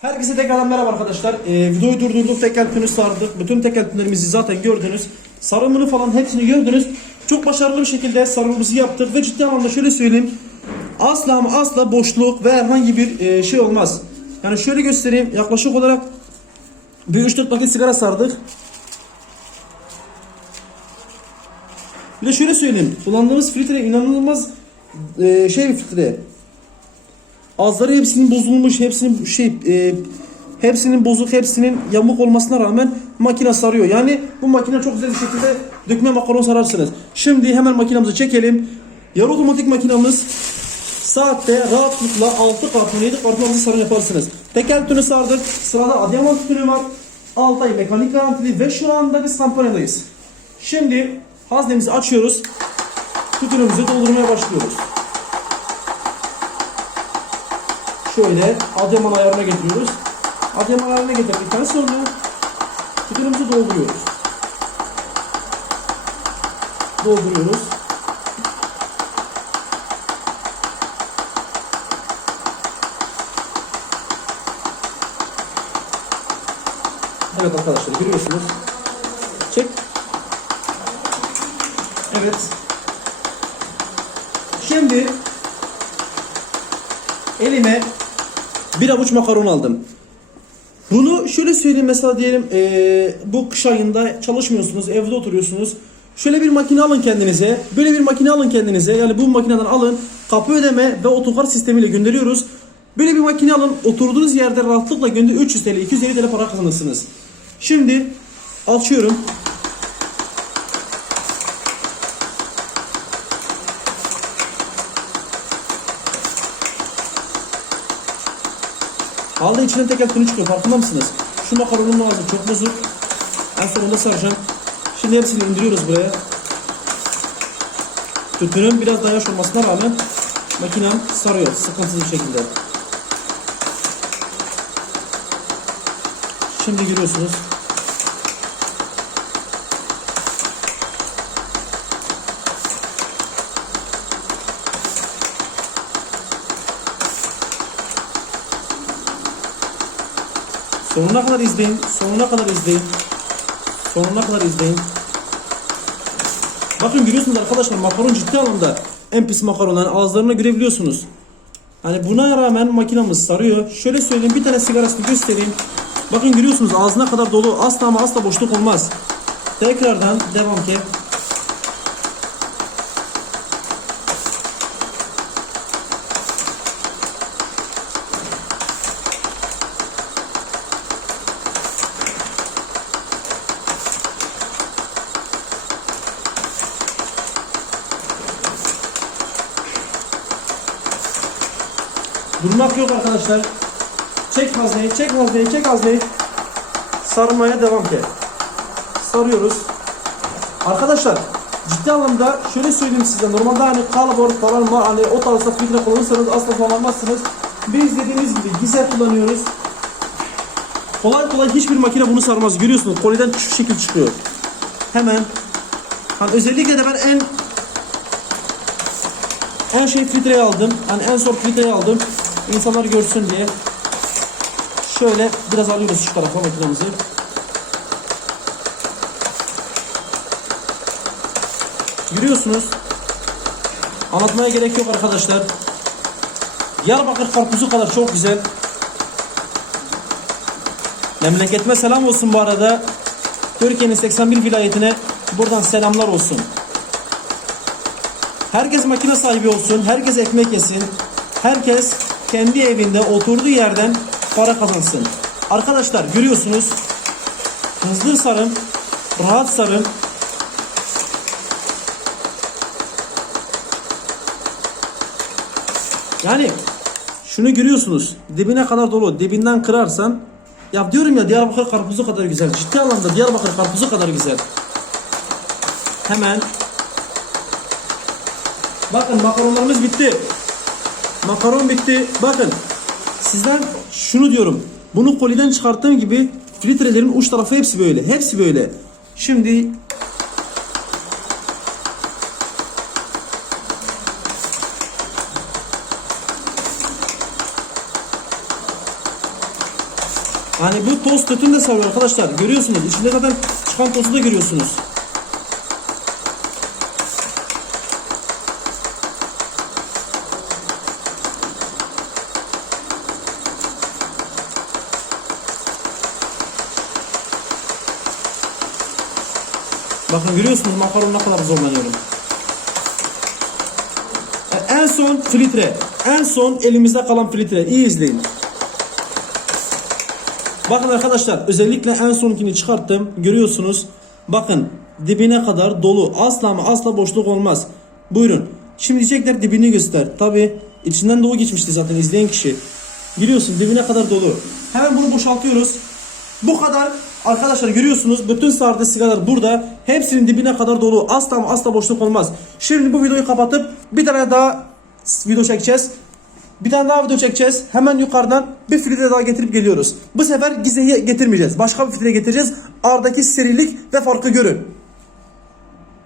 Herkese tekrardan merhaba arkadaşlar. Ee, videoyu durdurduk, tekel pünü sardık. Bütün tekel pünlerimizi zaten gördünüz. Sarımını falan hepsini gördünüz. Çok başarılı bir şekilde sarımımızı yaptık ve ciddi anlamda şöyle söyleyeyim. Asla ama asla boşluk ve herhangi bir e, şey olmaz. Yani şöyle göstereyim. Yaklaşık olarak bir 3-4 paket sigara sardık. Bir de şöyle söyleyeyim. Kullandığımız filtre inanılmaz e, şey bir filtre. Azları hepsinin bozulmuş, hepsinin şey e, hepsinin bozuk, hepsinin yamuk olmasına rağmen makine sarıyor. Yani bu makine çok güzel bir şekilde dökme makaron sararsınız. Şimdi hemen makinamızı çekelim. Yarı otomatik makinamız saatte rahatlıkla 6 karton 7 kartonumuzu sarım yaparsınız. Tekel tünü sardık. Sırada Adıyaman tünü var. 6 ay mekanik garantili ve şu anda biz kampanyadayız. Şimdi haznemizi açıyoruz. Tütünümüzü doldurmaya başlıyoruz. Şöyle Adıyaman ayarına getiriyoruz. Adıyaman ayarına getirdikten sonra tütünümüzü dolduruyoruz. Dolduruyoruz. Evet arkadaşlar görüyorsunuz. Çek. Evet. Şimdi elime bir avuç makaron aldım. Bunu şöyle söyleyeyim mesela diyelim eee, bu kış ayında çalışmıyorsunuz, evde oturuyorsunuz. Şöyle bir makine alın kendinize. Böyle bir makine alın kendinize. Yani bu makineden alın. Kapı ödeme ve otokar sistemiyle gönderiyoruz. Böyle bir makine alın. Oturduğunuz yerde rahatlıkla günde 300 TL, 250 TL para kazanırsınız. Şimdi açıyorum. Halde içinden tekel tünü çıkıyor farkında mısınız? Şu makaronun ağzı çok bozuk. En sonunda saracağım. Şimdi hepsini indiriyoruz buraya. Tütünün biraz daha yaş olmasına rağmen makinem sarıyor sıkıntısız bir şekilde. Şimdi giriyorsunuz. Sonuna kadar izleyin. Sonuna kadar izleyin. Sonuna kadar izleyin. Bakın görüyorsunuz arkadaşlar makaron ciddi anlamda en pis makaron. Yani ağızlarına görebiliyorsunuz. Hani buna rağmen makinamız sarıyor. Şöyle söyleyeyim bir tane sigarasını göstereyim. Bakın görüyorsunuz ağzına kadar dolu. Asla ama asla boşluk olmaz. Tekrardan devam ki. Durmak yok arkadaşlar. Çek hazneyi, çek hazneyi, çek hazneyi. Sarmaya devam ki. Sarıyoruz. Arkadaşlar ciddi anlamda şöyle söyleyeyim size. Normalde hani kalbor falan var. Hani o tarzda filtre kullanırsanız asla kullanmazsınız. Biz dediğimiz gibi gizer kullanıyoruz. Kolay kolay hiçbir makine bunu sarmaz. Görüyorsunuz koliden şu şekil çıkıyor. Hemen. Hani özellikle de ben en en şey filtreyi aldım. Hani en son filtreyi aldım. İnsanlar görsün diye. Şöyle biraz alıyoruz şu tarafa makinemizi. Görüyorsunuz. Anlatmaya gerek yok arkadaşlar. Diyarbakır karpuzu kadar çok güzel. Memleketime selam olsun bu arada. Türkiye'nin 81 vilayetine buradan selamlar olsun. Herkes makine sahibi olsun, herkes ekmek yesin, herkes kendi evinde oturduğu yerden para kazansın. Arkadaşlar görüyorsunuz hızlı sarım, rahat sarım. Yani şunu görüyorsunuz dibine kadar dolu dibinden kırarsan ya diyorum ya Diyarbakır karpuzu kadar güzel ciddi anlamda Diyarbakır karpuzu kadar güzel hemen Bakın makaronlarımız bitti. Makaron bitti. Bakın sizden şunu diyorum. Bunu koliden çıkarttığım gibi filtrelerin uç tarafı hepsi böyle. Hepsi böyle. Şimdi Hani bu toz tütün de sarıyor arkadaşlar. Görüyorsunuz. İçinde zaten çıkan tozu da görüyorsunuz. Bakın görüyorsunuz makaron ne kadar zorlanıyorum. E, En son filtre. En son elimizde kalan filtre. İyi izleyin. Bakın arkadaşlar özellikle en sonkini çıkarttım. Görüyorsunuz. Bakın dibine kadar dolu. Asla ama asla boşluk olmaz. Buyurun. Şimdi diyecekler dibini göster. Tabi içinden dolu geçmişti zaten izleyen kişi. Biliyorsun dibine kadar dolu. Hemen bunu boşaltıyoruz. Bu kadar arkadaşlar görüyorsunuz bütün sardı sigaralar burada. Hepsinin dibine kadar dolu. Asla asla boşluk olmaz. Şimdi bu videoyu kapatıp bir tane daha video çekeceğiz. Bir tane daha video çekeceğiz. Hemen yukarıdan bir filtre daha getirip geliyoruz. Bu sefer Gize'yi getirmeyeceğiz. Başka bir filtre getireceğiz. Aradaki serilik ve farkı görün.